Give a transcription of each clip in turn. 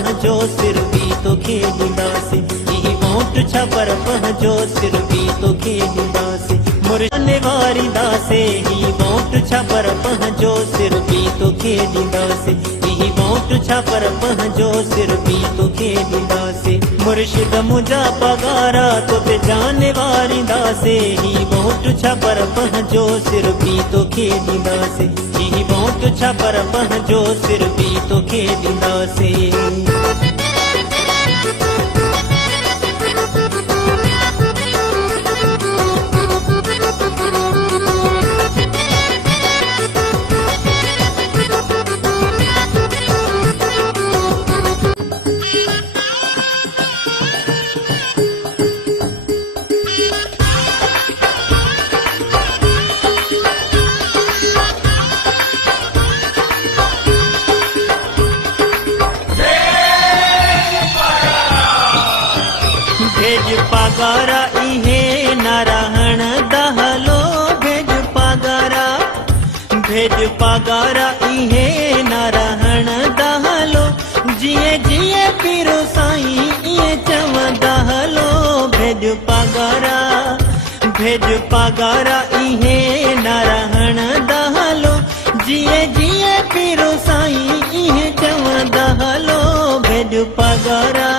पंहिंजो सिर बि तोखे ॾींदासीं। ही वोट छा पर पंहिंजो सिर बि तोखे ॾींदासीं। मुर्शने वारींदासीं ही वोट छा पर पंहिंजो सिर बि तोखे ॾींदासीं। ही वोट छा पर पंहिंजो सिर बि तोखे ॾींदासीं। मुर्शिद मुंहिंजा पगारा तोते जाने वारींदासीं। ही वोट छा पर पंहिंजो सिर बि तोखे ॾींदासीं। ही वोट छा पर पंहिंजो सिर बि तोखे ॾींदासीं। भेज पगारा इहे न रहण दहलो। भेज पगारा इहे न रहण दहलो। जिए जिए पीरो साईं इहे चवंदा हलो। भेज पगारा इहे न रहण दहलो। जिए जिए पीरो साईं इहे चवंदा हलो। भेज पगारा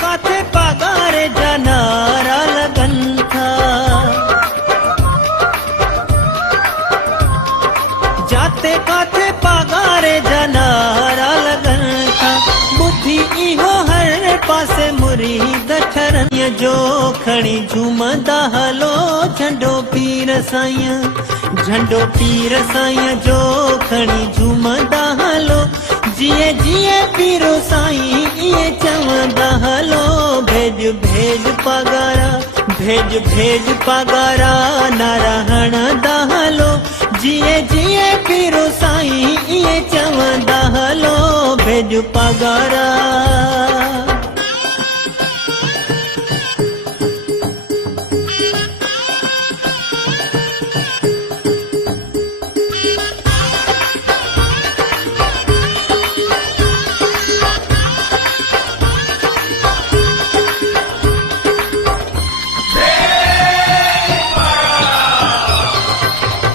काथे पगार जनारा लगन था। जाते काथे पगार जनारा लगन था। बुद्धि इहो हर पासे मुरीद ठरन जो खणी झूमंदा हलो। झंडो पीर साईं जो खणी झूमंदा हलो। जिए जिए पीरो साईं इहे चवंदा हलो। भेज पगारा न रहण दहलो। जिए जिए पीरो साईं इहे चवंदा हलो। भेज पगारा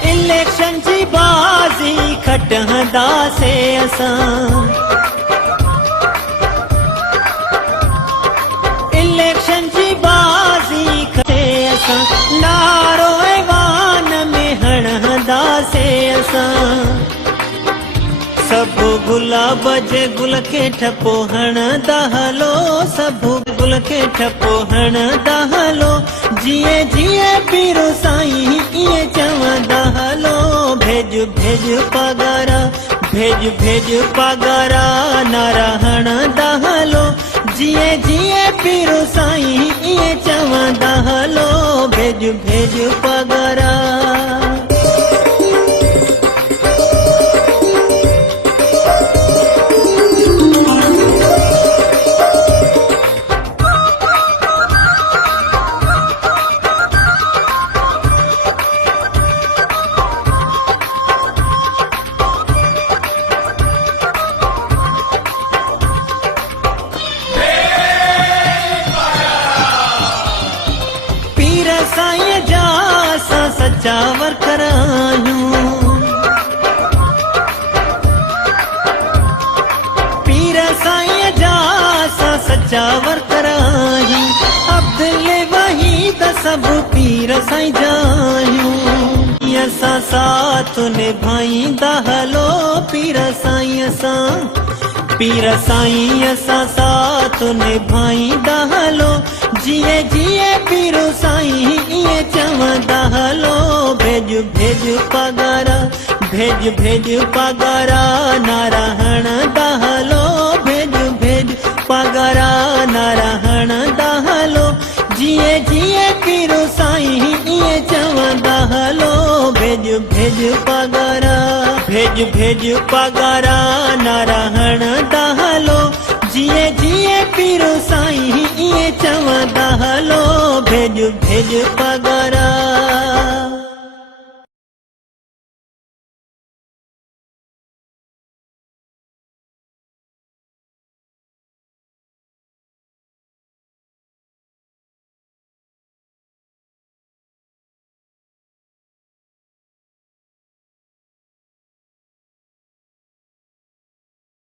इलेक्शन जी बाजी खटंदासे असां। इलेक्शन जी बाजी खटे असां। नारो ऐवान में हणंदासे असां। सभु गुलाब जे गुल खे ठपो हणंदा हलो। सभु गुल खे ठपो हणंदा हलो। जिए जिए पीरो साईं इहे चवंदा हलो। भेज पगारा न रहण दहलो। जिए जिए पीरो साईं इहे चवंदा हलो। भेज पगारा साईं जा असां सच्चा वर्कर आहियूं। पीर साईं जा असां सच्चा वर्कर आहियूं। अब्दुल वहीद सभु पीर साईं जा आहियूं। असां साथ निभाईंदा हलो। पीर साईं असां साथ निभाईंदा हलो। जिए जिए पीरो साईं इहे चवंदा हलो। भेज पगारा न रहण दहलो। भेज पगारा नारायण दहलो जिए जिए पीरो साईं इए चवंदा हलो भेज भेज पगारा भेज भेज पगारा नारायण दहलो जिए जिए पीरो साईं इए चवंदा हलो भेज भेज पगारा।